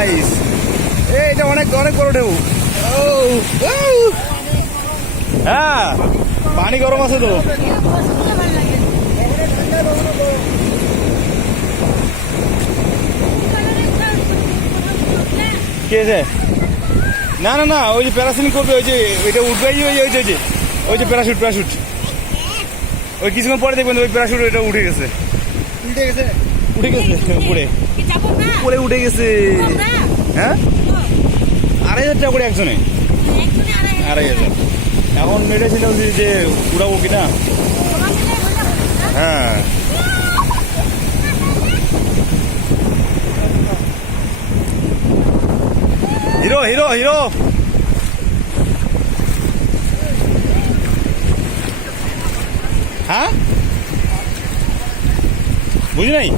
Nice. এটা অনেক অনেক বড় ঢেউ। হ্যাঁ, পানি গরম আছে তো। কে আছে? না না না, ওই যে প্যারাসিলিং করবে, ওই যে ওইটা উঠবে, ওই যে প্যারাশুট প্যারাশুট, ওই কিছুক্ষণ পরে দেখবেন ওই প্যারাশুট ওইটা উঠে গেছে। উঠে গেছে উপরে, উপরে উঠে গেছে। হ্যাঁ, 2,500 টাকা করে একজনে, 2,500। এখন মেরেছিল যে উড়াবো কিনা। হ্যাঁ, হিরো হিরো হিরো। হ্যাঁ, বুঝি নাই।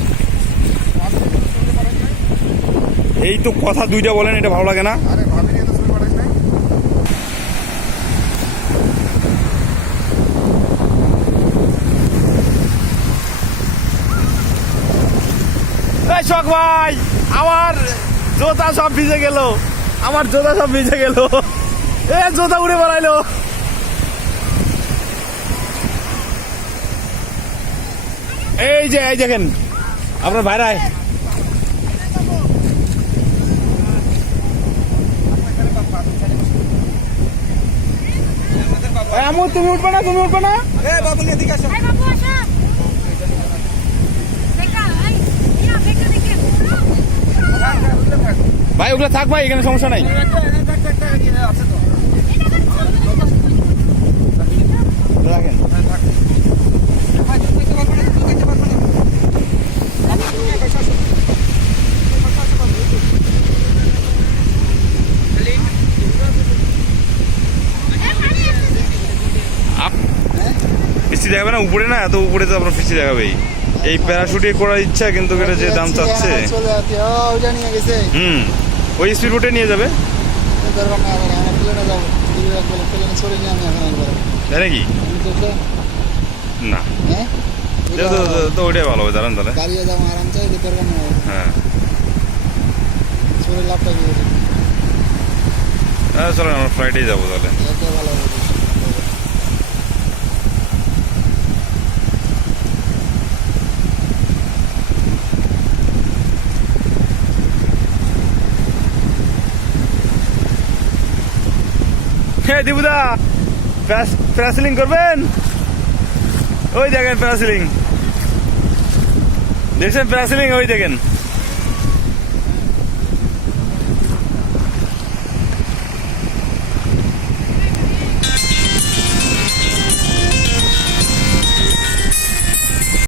এই তো কথা দুইটা বলেন, এটা ভালো লাগে না। শখ ভাই, আমার জোতা সব ভিজে গেল, আমার জোতা সব ভিজে গেল। এ জোতা উড়ে বেড়াইলো। এই যে এই দেখেন আপনার ভাইরাই। আমু তুমি উঠবে না, তুমি উঠবে না। ভাই ওগুলো থাক ভাই, এখানে সমস্যা নাই। রাখেন। ফিস্টি দেখাবে না উপরে, না এত উপরে তো আপনার ফিস্টি দেখাবেই। এই প্যারাশুটে করার ইচ্ছা, কিন্তু এটা যে দাম চাচ্ছে। ওই স্পিড বোটে নিয়ে যাবে নাকি? না তো ওইটাই ভালো হবে, দাঁড়ান তাহলে। হ্যাঁ চলেন, আমরা ফ্লাইটেই যাবো তাহলে। হ্যাঁ দিবুদা, প্যারাসিলিং করবেন? ওই দেখেন প্যারাসিলিং, দেখছেন প্যারাসিলিং, ওই দেখেন।